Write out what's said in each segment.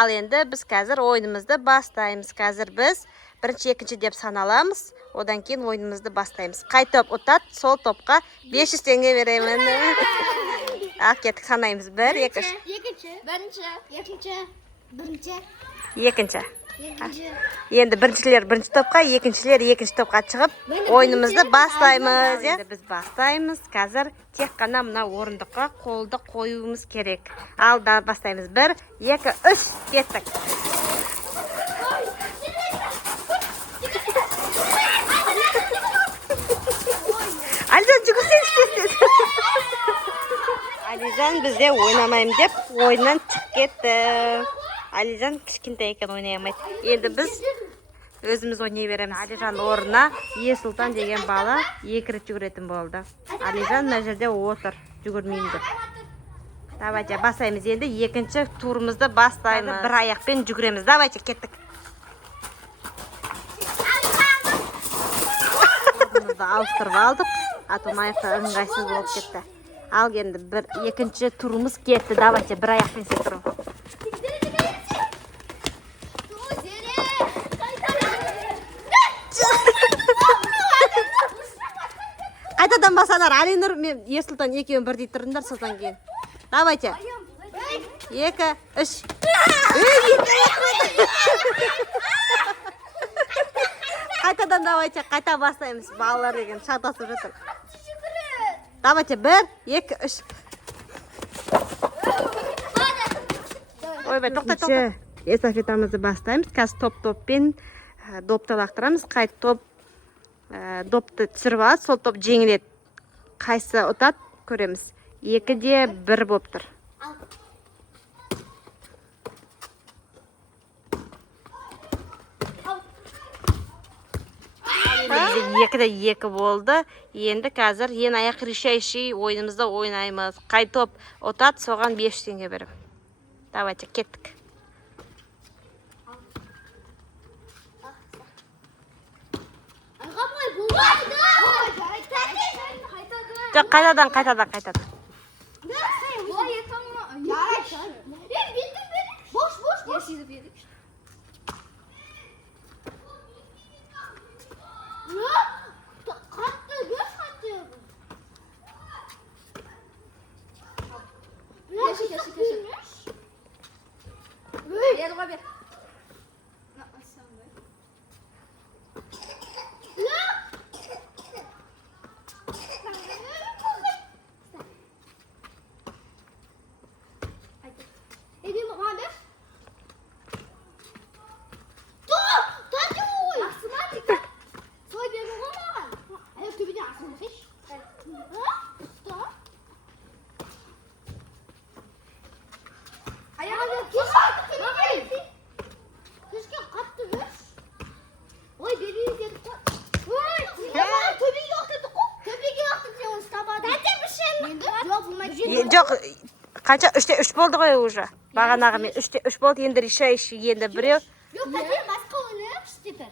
Al endi biz hozir o'yinimizni boshlaymiz. Hozir biz birinchi, ikkinchi deb sanalamız. Odan keyin o'yinimizni boshlaymiz. Qay top o'tadi, sol topga 500 tenge beraman. Al ketdik sanaymiz. 1, 2, 3. Ikkinchi. Endi birinchilar birinchi topga, ikkinchilar ikkinchi topga chiqib, o'yinimizni boshlaymiz. Endi biz boshlaymiz. Hozir tek qana mana o'rindiqqa qo'lda qo'yishimiz kerak. Alda boshlaymiz. 1, 2, 3 ketdik. Alican jugursan tez. Alican bizde o'ynamayman deb o'yindan chiqib ketdi. Alican kichkinta ekan o'ynayolmaydi. Endi biz o'zimiz o'ynayveramiz. Alican o'rnina Yesultan degan bola yekirib yugurayotgan bo'ldi. Alican mana yerda o'tir, yugurmayman deb. Davaycha basaymiz. Endi ikkinchi turimizda bastaymiz. Bir oyoqdan yuguramiz. Davaycha ketdik. O'rnimizda avstirib oldik. Atomayqa ыңғайсыз bo'lib ketdi. Al endi ikkinchi turimiz ketdi. Davaycha bir oyoqdan turib. Qaytadan basalar. Alinur men Yesultan ikkovini bir deytirdilar so'zdan keyin. Davaycha. 2, 3. Qaytadan davaycha, qayta baslaymiz. Balalar degan shatasib o'tir. Davaycha 1, 2, 3. Oyba to'xta. Estafetamizni bastaymiz. Kas top-topdan dopta laqtiramiz. Qayt top dopni tushirib oladi, sol top jengiladi. Qaysi o'tadi ko'ramiz. 2-ga 1 bo'libdir. Bizda 2 bo'ldi. Endi hozir yana oyoq rishayishi o'yinimizda o'ynaymiz. Qay top o'tadi, so'g'an 5 tenge berib. Davaycha ketdik. Qaytadan. Жоқ, qancha 3'te 3 bo'ldi qo'y уже. Bag'anag'i men 3'te 3 bo'ldi, endi rishayishi endi birov. Yo'q, qanday boshqa o'ynaymiz tepa.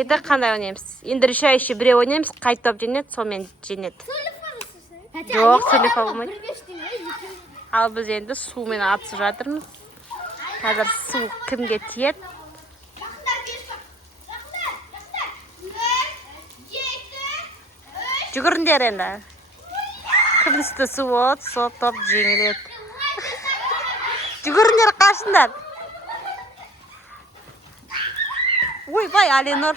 Endi qanday o'ynaymiz? Endi rishayishi birov o'ynaymiz, qaytib jennet, so'men jennet. Yo'q, so'lif olmaydi. Al biz endi suv bilan atib жатырмыз. Hozir suv kimga tiyadi? Jugurindir endi. Kimisi suv ot, sol top jengiladi. Jugurindir qarshingdan. Voy, voy, Alinur.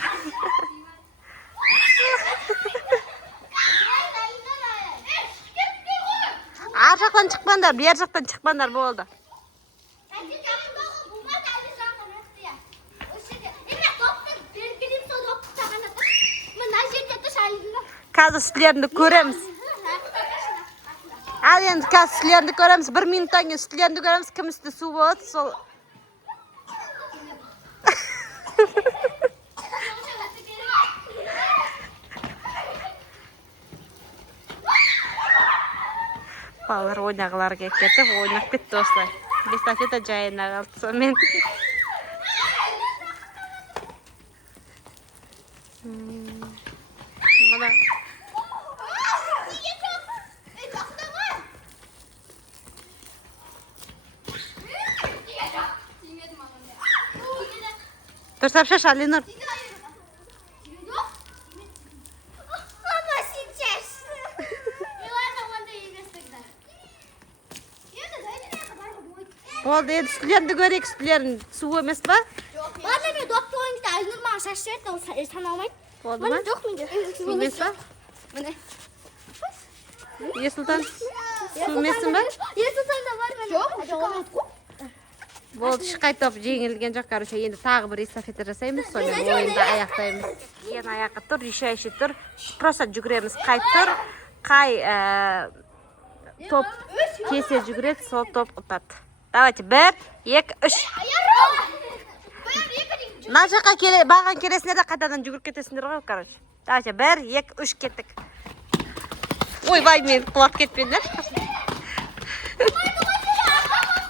Arqadan chiqmanglar, bu yoqdan chiqmanglar bo'ldi. Hozir sizlarni ko'ramiz. Al endi sizlarni ko'ramiz. 1 minutdan keyin sizlarni ko'ramiz. Kim ustida suv bor, sol. Balalar o'ynag'larga ketib, o'ynab ketdi do'stlar. Estafeta joyina qoldi. Men mana Дұрыстап шаш, Алинұр. Мама, сейчас. Ладно, онда емес тогда. Енді дайын Болды, енді үстілерді көрейік, үстілерін су емес па? Ладно, мен допты ойыңызды Айнұр маған шашып жіберді, ол саналмайды. Болды ма? Жоқ менде. Су емес па? Міне. Есұлтан, су емессің ба? Есұлтанда бар менде. Жоқ, Болды, ешқай топ жеңілген жоқ, короче, енді тағы бір эстафета жасаймыз, сонымен ойынды аяқтаймыз. Ең аяққа тұр, Ишайшы тұр, просто жүгіреміз, қай тұр, қай топ кесе жүгіреді, сол топ ұтады. Давайте, 1, 2, 3. Мына жаққа баған кересіңдер де қайтадан жүгіріп кетесіңдер ғой, короче. Давайте, 1, 2, 3 кеттік. Ойбай, мен құлап кетпеңдер.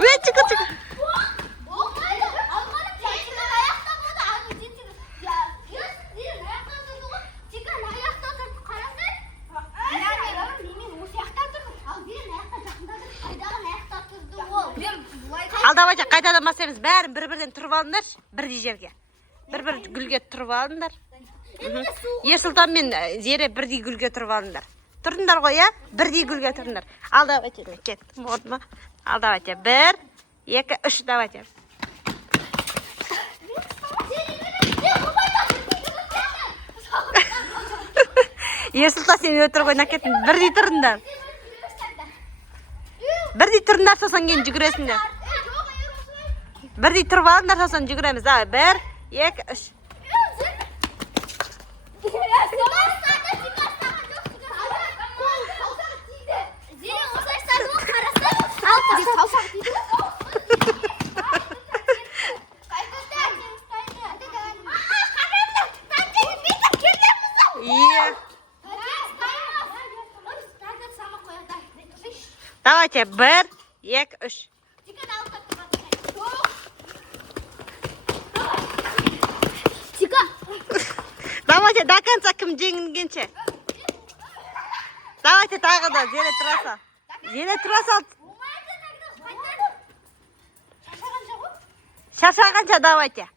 Өй, чықы. Ал давайте қайтадан басаймыз. Бәрін бір-бірден тұрып алыңдар, бірдей жерге. Бір-бір гүлге тұрып алыңдар. Ерсұлтан мен Зере бірдей гүлге тұрып алыңдар. Тұрдыңдар ғой, я? Бірдей гүлге тұрдыңдар. Ал давайте, кеттім, болды ма? Ал давайте, 1, 2, 3, давайте. Ерсұлтан сен өтір ғой, накеттің, бірдей тұрдыңдар. Бірдей тұрыңдар, сосын кейін жүгіресіңдер. Бірдей тұрып алыңдар, сосын жүгіреміз. Давай, 1, 2, 3. Давайте, 1, 2, 3. Давайте, до конца кім жеңілгенше. Давайте, тағы да, Зере тұра сал. Зере тұра сал. Шаршағанша, давайте.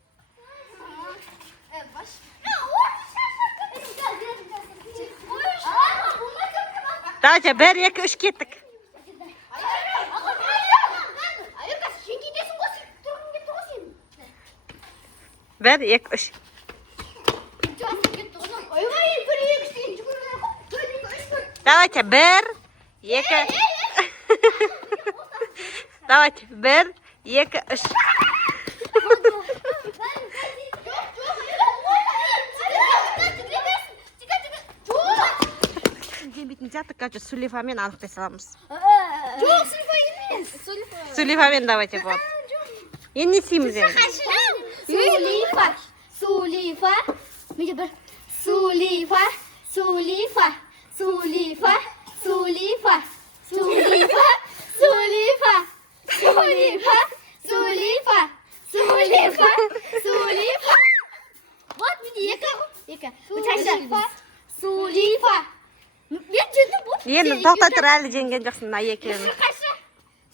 Давайте, 1, 2, 3 кеттік. 1, 2, 3. Давайте, 1, 2. Давайте, 1, 2, 3. Бетін жаттық, короче, Сулейфамен анықтай саламыз. Жоқ, Сулейфа емес. Сулейфамен давайте, вот. Енді не істейміз енді? Сулейфа. Менде бір. Сулейфа. Вот менде екі. Сулейфа. Мен жеңдім бұл. Енді тоқтай тұр, әлі жеңген жоқсың, мына екеуін.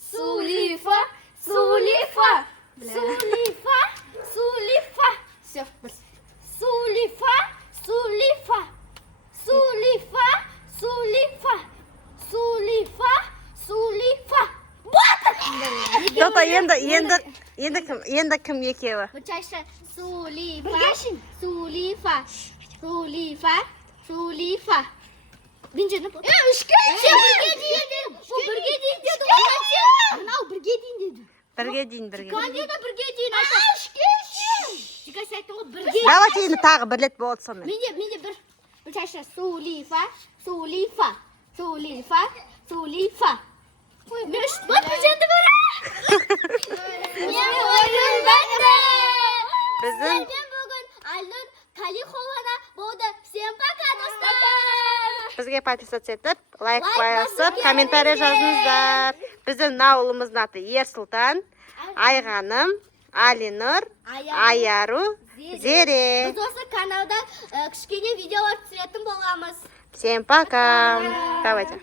Сулейфа. Все. Сулейфа. Тоқтай, енді кім екеуі? Бұчайша. Сулейфа. Мен жеңдім бұл. Үшке. Сен бірге дейін дедім. Бұл бірге дейін деді. Мынау бірге дейін деді. Бірге дейін. Кандида бірге дейін. Үшке. Жига сайттың ғой бірге. Давайте енді тағы бір рет болды сонымен. Менде бір. Бұчайша. Сулейфа. Мен үш. Вот біз енді бір. Мен ойын бәнді. Біздің бүгін Айнұр Қалихована болды. Всем пока, достар. бізге подписаться етіп, лайк қойып, комментарий жазыңыздар. Біздің ауылымыздың аты Ерсұлтан, Айғаным, Алинұр, Аяру, Зере. Біз осы каналда кішкене видеолар түсіретін боламыз. Всем пока. Давайте.